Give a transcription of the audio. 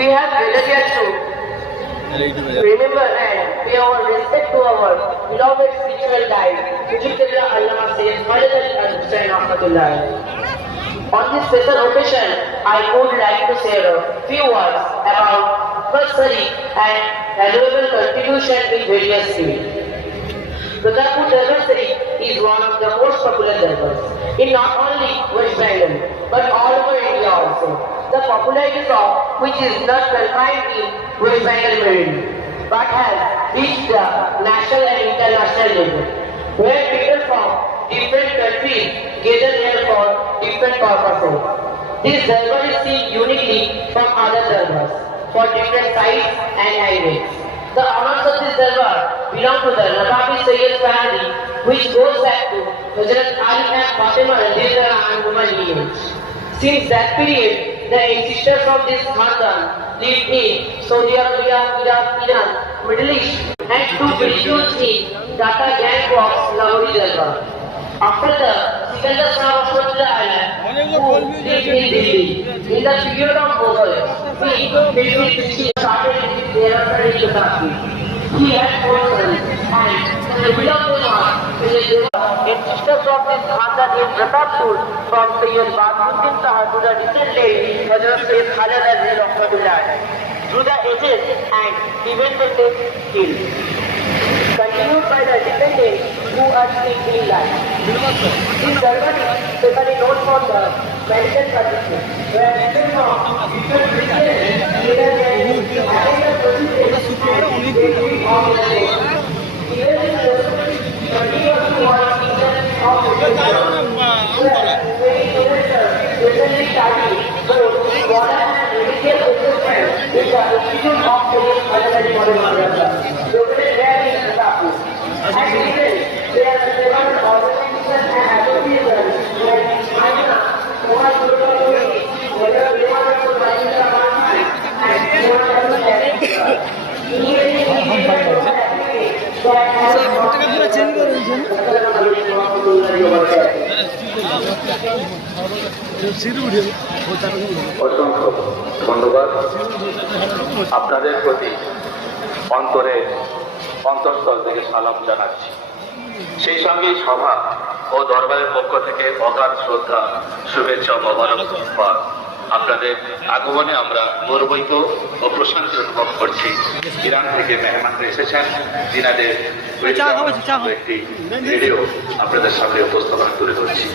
we have delegated to remember and pay our respect to our beloved spiritual guide, Mujibullah Allama Sayyid Khalid Ali Al-Hussain Rahmatullah. On this special occasion, I would like to say a few words about Basari and valuable contribution in various fields. Rudrapur Darbar Sharif is one of the most popular darbars in not only West Bengal but all over India also. The popularity of which is not confined in West Bengal merely but has reached the national and international level, where people from different countries gather there for different purposes. This darbar is seen uniquely from other darbars for different sites and languages. The honors of this darbar belong to the Nawabi Sayyid family, which goes back to Hazrat Ali and Fatima Radhiyallahu anhuma lineage. Since that period, the ancestors of this Khandan lived in Saudi Arabia, Iraq, Iran, Middle East, and took refuge in Dhaka Gang of Lahori Darbar. After the Sikandar Shah Rahmatullah Alayh, who lived in Delhi, in the period of Mughal, he started his thereafter in Kashmir. He had 4 sons, and the beloved one, ancestors of this Khandan in Pratappur, from Sayyid Bahaduddin Shah to the recent late Hazrat Sayyid Khalid Ali Rahmatullah Alayh, through the ages and eventually still continued by the descendants who are still in life. This darbar is specially known for the medical services, where people from different regions gather there and the procedures and treatment of the patient. Even in the continuous work of the patient, where many professors recently studied both modern and medical equipment in the Institute of Sayyid Khalid Ali Madrasa, located there in Rudrapur. And even there are several organizations and associations like China, Kumar Gurukul, whether they want to provide the market and they want to even if we অসংখ্য ধন্যবাদ আপনাদের প্রতি অন্তঃস্থল থেকে সালাম জানাচ্ছি। সেই সঙ্গে সভা ও দরবারের পক্ষ থেকে অগাধ শ্রদ্ধা, শুভেচ্ছা ও মোবারকবাদ। আপনাদের আগমনে আমরা গর্বিত ও প্রশান্তি অনুভব করছি। ইরান থেকে মেহমানরা এসেছেন, যিনাদের একটি ভিডিও আপনাদের সামনে উপস্থাপন তুলে ধরছি।